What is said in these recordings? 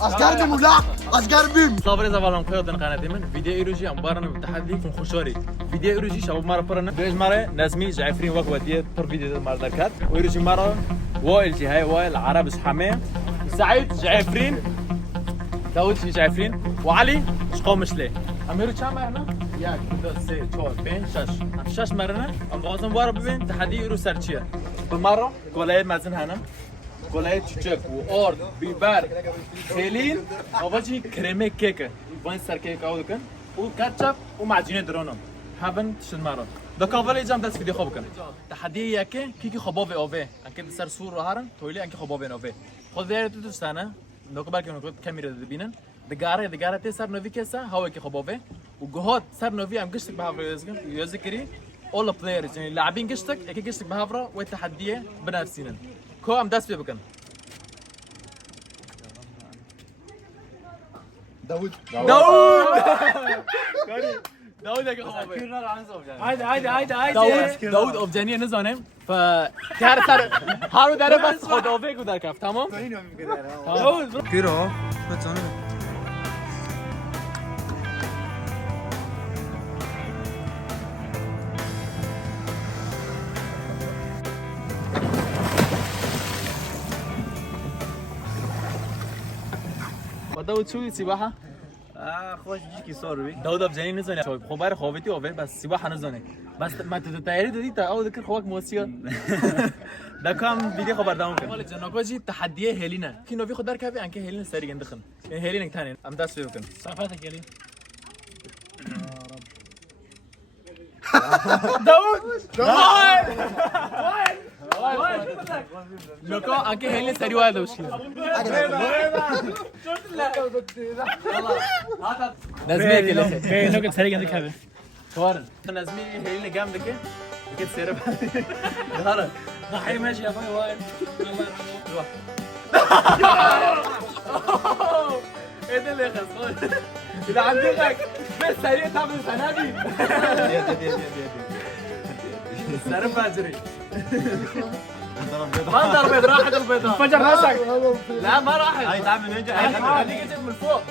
أشكربي ملاح أشكربي صابر زبالون قيادن قناتي من فيديو إيروجي أمبارنا بالتحدي كون خوشوري فيديو إيروجي شباب مرة برنا بيج مرة نازمي جعفرين وقت وديه بر فيديو مرة دركات وإيروجي مرة وائل جهاي وائل عرب حماه سعيد جعفرين داود جعفرين وعلي شقوم مشلي أميرو كم هنا ياك دو سي تشور بين شاش مرنا أم بغازم وارا ببين تحدي إيرو سرچية بالمرة قولي مازن هنا قولي تشوك وأورد بيبر خيلين أوجي كريمة كيكة وين سر كيكة أو دكان وكاتشب ومعجنة درونم هبن تشد مرة ده كافلي جام دست فيديو خوب كن تحدي ياكي كيكي خبابه أوفي أنك سر سور رهارن تويلي أنك خبابه أوفي خود دايرة تستانه نقبل كي نقول كاميرا دبينن دقارة تسر نوفي كيسا هوا كي خبابه وجهات سر نوفي أم قشتك بهافرا يذكري all players يعني لاعبين قشتك أكيد قشتك بهافرا والتحدية بنفسينا كو أم دست بيبكن داود داود يا خبابه هايدي داود أوبجانية نزانم فتعرف سر هارو داره بس خدافه کو در کف تمام داود كيرو بتسانه داود شو سباحة خوش جيكي صار داود أوبجانية نزانه خب بار خوابتی اوه بس سباحة نزانه بس ما تتایری دادی تا او ذکر خواک موسیقى ده کام ویدیو خبر دارم که مال جناکو جی تحدیه هلینا کی نوی خود در کافی انکه هلین سری گندخن هلین تانین ام دست بکن صفاتك هلین داود نوكو انكه هلين سري وايد وشي نازمي كده نوكو سري عندك هذا كوارن نازمي هلين جام دكه كده سيرب هلا ضحي ماشي يا باي وايد ايه ده اللي خسران اللي عندك بس سريع تعمل سنابي سرب باجري ما ضرب بيض راحت البيضاء فجر راسك لا ما راحت هاي تعمل نينجا هذيك جت من فوق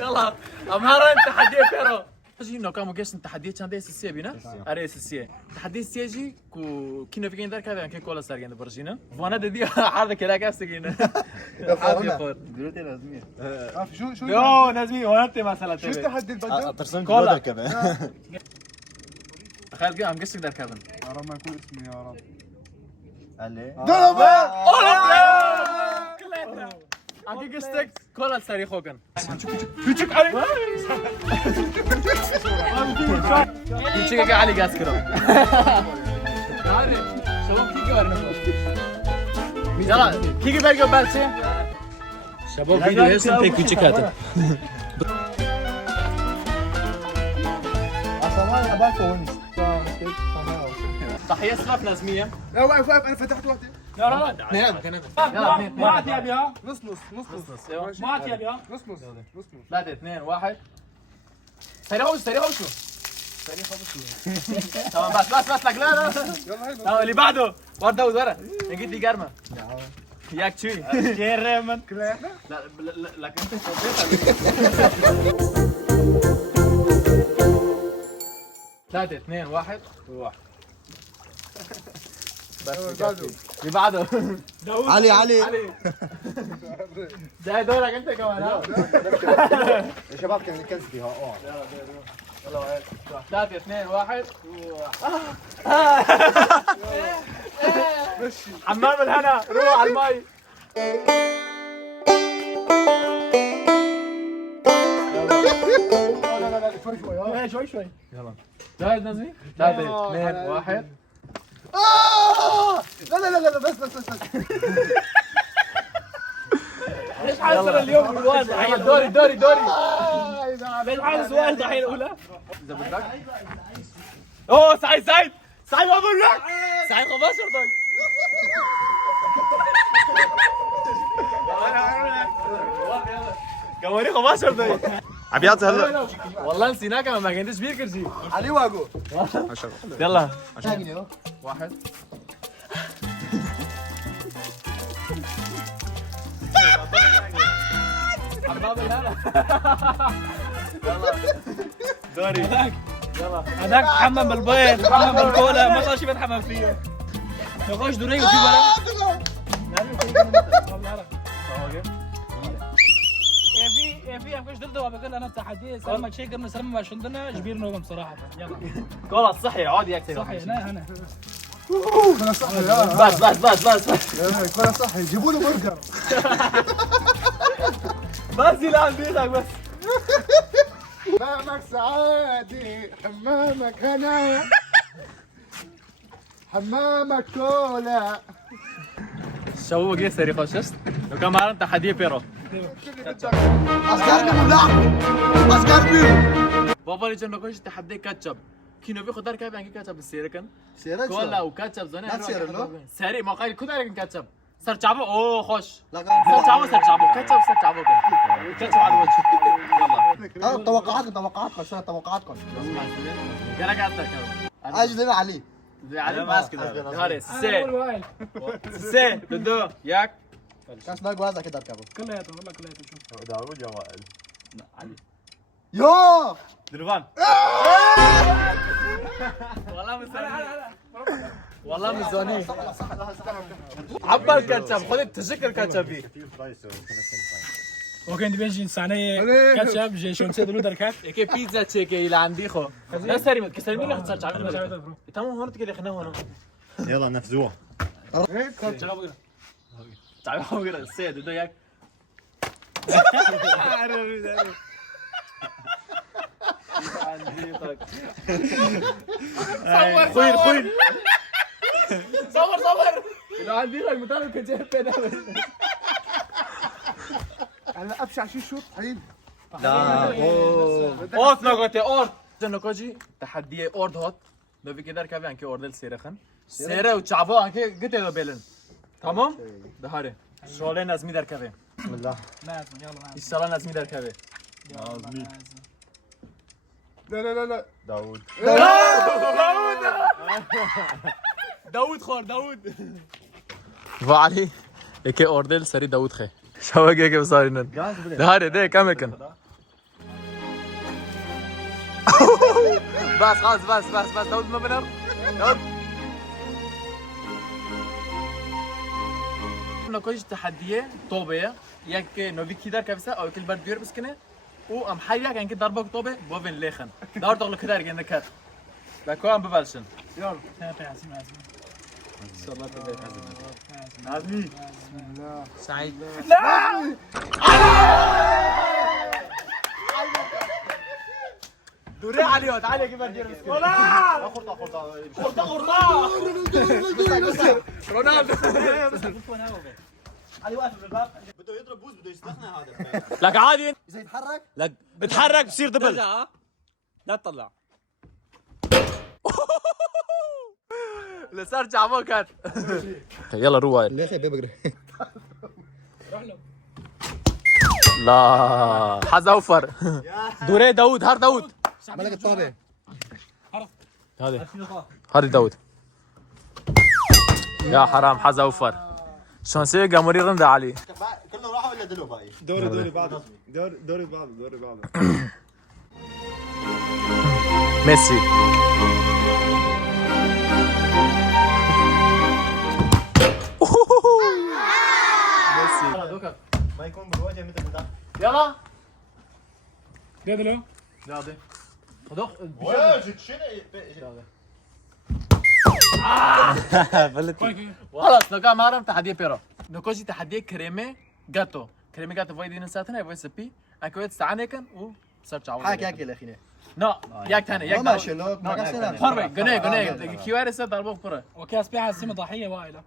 يلا امهرن تحدي فيرو جي نو كامو كيش تحدي كان دي سي بينا اري سي تحدي سي جي كو كينو فيكين دار كذا كي كولا سارجين برجينا وانا دي عارضه كده كاسجين دلوقتي لازميه شو يو نازمي وانت مثلا شو التحدي البدل؟ ترسم كولا. كمان خالد قام قصك دار كذا يا رب ما يكون اسمي يا رب علي انكي قصتك كولا ساري خوكن küçük علي küçük علي gaz kırım yani şabap kiki var yala kiki berge belki şabap videoya sen pek küçük atın أصلا أنا باكل ونس تحية سلاف نازمية لا واقف أنا فتحت وقتي يا رب نعم ما عاد يبيها نص ما عاد يبيها نص 3 2 1 سريع وش تمام بس لك لا يلا هاي تمام اللي بعده ورده ورا نجيب دي قرمه ياك شوي كيرمن كلها إحنا لا لكن انت ثلاثة اثنين واحد روح بس اللي بعده علي جاي دورك انت كمان ها يا شباب كان نكنس فيها يلا واحد 3 2 1 حمام الهنا روح على المي لا شوي يلا جاهز نزمي 3 2 1 لا بس ليش حاسر اليوم الوالد ضحيه دوري دوري دوري. ليش حاسس وائل ضحيه الاولى؟ اذا بدك. اوه سعيد سعيد سعيد ما بقول لك. سعيد خباش شرطك. كماني خباش شرطك. عم يعطي هلا. والله نسيناك ما كنتش بيركر شيء. علي واقو. يلا. واحد. دوري. هذاك حمام بالبيض حمام بالكولا ما صار شيء بتحمم فيه نخش دوري وفي ورا في نخش ضده وبقول انا تحدي سلمى شيء قرنا سلمى ما شندنا جبير نوم صراحه يلا والله صحي عاد ياكل. صحي هنا كنا صحي كنا صحي جيبوا له برجر. بس اللي عندي بس. حمامك سعادي حمامك هنا حمامك كولا. شو بقي سري خشست. لو كان معنا تحدي بيرو. أسكرني ملاح أسكرني. بابا اللي جنبك وش تحدي كاتشب. كينو في خضار كيف يعني كاتشب السيركن. سيرك كولا وكاتشب زونه. لا سير له. سري ما قال كده لكن كاتشب. صار شعبه اوه خوش. لا صار شعبه كاتشب صار شعبه كاتشب على الوجه. يلا. توقعاتكم شو توقعاتكم. قال قاعد أجل أنا علي. علي ماسك هاري سي سي دودو ياك. كاس باقي هذا كده أركبه. كلياته والله كلياته شوف داوود يا وائل. يو. دلفان. والله مزوني والله مزوني. عبر الكاتشب خذ التشكر كاتشبي. وكان بيجي إنسانية كاتشب جي شو مسيد له دركات كي بيتزا تشيكي اللي عندي خو لا سري كسر مين اللي خسرت عامل تمام هون تقول لي خلينا هون يلا نفذوها. تعال هون سيد دودو ياك. خوين خوين صور لو عندي لك مطالب كنت جايب بينا أنا أبشع شيء شو حين. لا. اوت نقطة اوت نقطة تحدي اورد هوت لو في كده ركبي انكي اوردل سيرخن سيره وتشعبو انكي قلت له بيلن تمام ده هاري شغله نازمي در كبه بسم الله. لازم يلا لازم ان شاء الله نازمي در كبه لازم لا. داوود. داوود خور داوود وعلي اكي اوردل سري داوود خي شو هيك بصارين ده هاري ده كمل كان بس خلاص بس داوود ما بنر داوود نكوش تحديه طوبه ياك نوفي كده كبسه او كل برد بس كنه و ام حيا كان كده ضربك طوبه بوفن ليخن دار تغلق كده رجعنا كات باكوان ببلشن يلا عزمي ان شاء الله تبقى عزمي. سعيد دوري علي تعالي كيف ندير مسكين خرطة رونالدو علي واقف بالباب بده يضرب بوز بده يستخنى هذا. لك عادي إذا يتحرك. لك اتحرك بصير دبل لا تطلع اللي صار جعبه كات يلا روح ليش بيبقى. روح له لا حزوفر دوري داوود هار داوود ملك الطابة. هذه داوود يا حرام حزوفر شلون سي قاموري رندا علي كلهم راحوا ولا دلو باقي؟ دوري بعده. دوري بعده. ميسي ميسي ما يكون بالوجه مثل ده. يلا قد له يلا خذوه وين شنو؟ خلاص لو كان مارم تحدي بيرو نكوشي تحدي كريمه جاتو فوي دين ساتنا فوي سبي اكويت سانيكن و سرچاو حاك ياكل يا أخي. نو ياك ثاني ياك ما ماشي لو ما كان سلام. فربي غني كيوارس ضربوك كره وكاس بيها سمة ضحية وائلة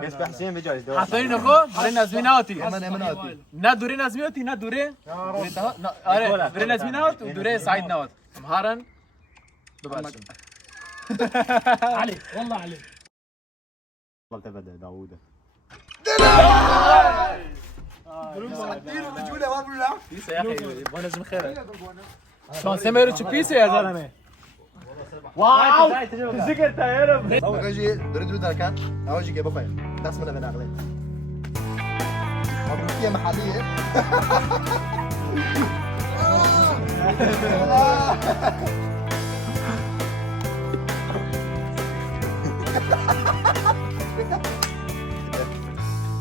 كيف حسين بجاي حاطين اخو دوري نازميناوتي مناوتي نا دوري نازميناوتي نا دوري اره دوري نازميناوت ودوري سعيد ناوت مهارا بباشم علي والله علي. والله تبدا داوود بيسا يا اخي بونس من خير شلون سميرو بيسا يا زلمه واو ذكرت يا رب اول شيء دريد دركان اول شيء جايبه فين ناس من اغلى مبروكيه محليه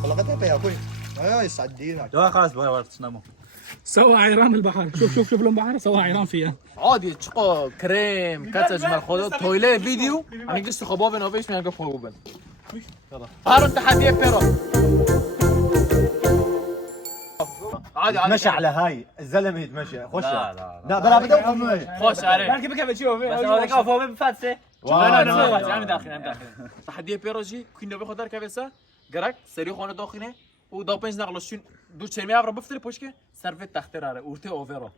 والله قد يا اخوي يسعد دينك لا خلاص بقى تناموا سوى عيران البحر. شوف لون بحر سوى عيران فيها. عادي تشقو كريم كاتج مال خودو تويلي فيديو انا قلت خبابن او فيش نلقى خبابن يلا هارون تحدي بيرو عادي مشى على هاي الزلمه يتمشى خش لا بلا بدأ خوش عليه يعني كيف بتشوف؟ بس هذاك فوق بفاتسه لا انا داخل تحدي بيروجي كنا باخذ دار كافيسا قرك سريع خونه داخله و پنج نقل شون دو چرمی ابر بفتری پشکه سرفت تختر اره اورته اوورو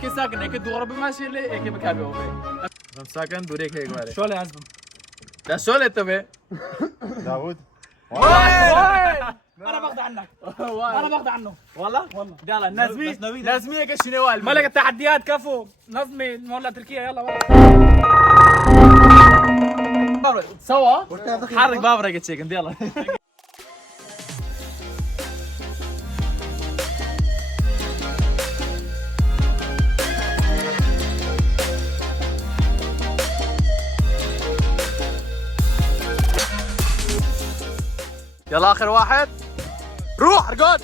کی ساکن یک دوغرا بماشي له یک بکابه اوه هم ساکن دوره که گواره شو لازم؟ ده شو تبه داوود انا باخذ عنك. انا باخذ عنه. والله يلا نازمي هيك شنو والله ملك التحديات كفو. نظمي ولا تركيا يلا سوا حرك بابرك تشيكن يلا يلا اخر واحد روح ارقد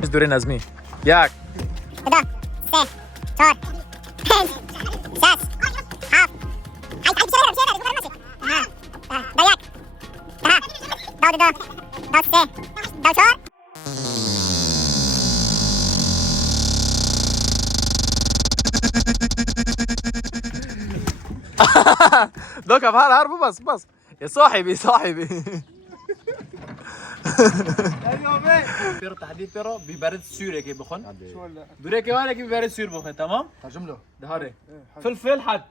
ايش دوري نازمي ياك ده سه صار ساس حاف هاي بسرعة ماشي ده ياك ده سه ده صار دوك بحال هربوا بس يا صاحبي بيرو تحديد بيرو ببرد سوري كي بخون دوري كي وانا كي ببرد سوري بخون تمام جمله ده هاري فلفل حد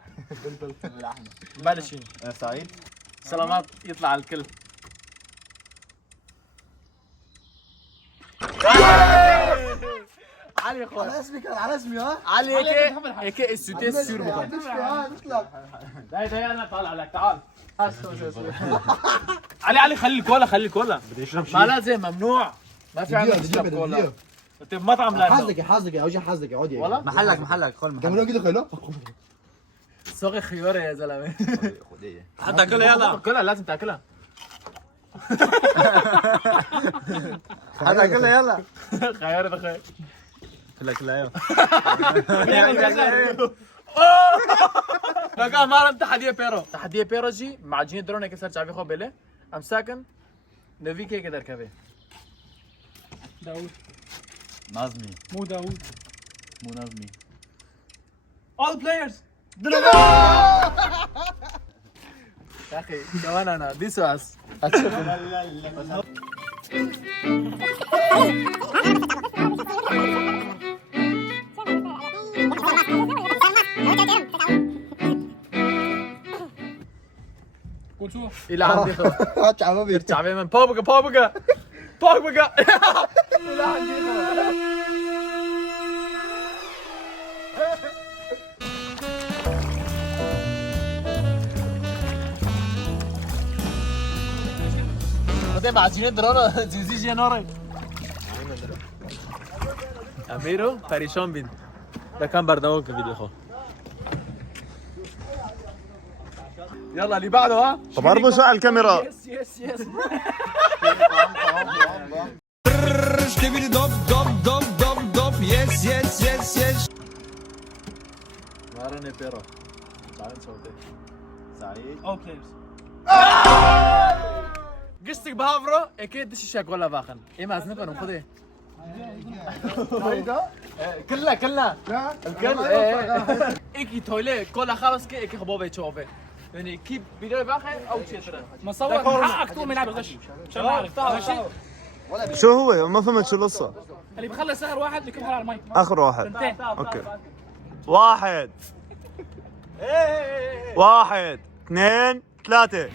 بلشين سعيد سلامات يطلع على الكل علي خو على اسمي كان على اسمي ها علي هيك السوتي سور بخون ده انا طالع لك تعال علي خلي الكولا بدي يشرب ما لازم ممنوع ما في عندك تشرب كولا انت بمطعم لا حظك يا وجه حظك يا عودي والله محلك خل كملوا كده خيلو صاغي خيار يا زلمه خديه حتى كلها يلا كلها لازم تاكلها هذا كله يلا خيار ده خيار كلها لقى مارن تحدي بيرو جي مع جيني درون كسر شافي خو بله ام ساكن نبي كي كدر كبه داوود نازمي مو داوود. مو نازمي all players. يا اخي كمان انا دي سواس قول شو؟ الى عندي خو تعبان تعبي من بوبقا الى عندي خو ده معجينه درانا زيزي جناري اميرو فريشان بين ده كان بردوان في الفيديو خو يلا اللي بعده ها طب اربطوا على الكاميرا يس مارن بيرو تعال نصوتك سعيد all players. قصتك بهافرو اكيد دش شاكولا باخن ايه ما زنفن وخذي كلنا الكل ايكي تولي كولا خلاص كي ايكي خبوبي تشوفي يعني كيب فيديو باخن او شيء ترى مصور حقك تقوم يلعب غش عشان نعرف ماشي شو هو؟ ما فهمت شو القصة. اللي بخلص اخر واحد بيكون على المي آخر واحد. ثنتين اوكي. 1 1 2 3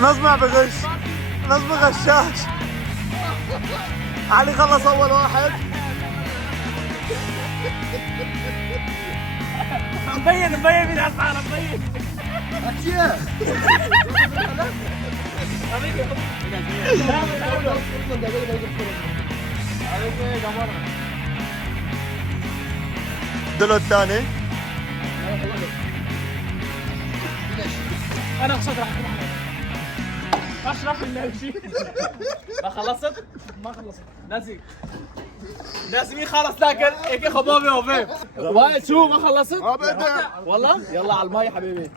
نسمع بغش نسمع غشاش. علي خلص اول واحد. مبين مين على مبين دلو الثاني. انا قصدت راح اكون اشرف اللي ما خلصت ما خلصت ناس مين خلص لكن ايكي خبوبي وفي وايد شو ما خلصت والله يلا على الماي حبيبي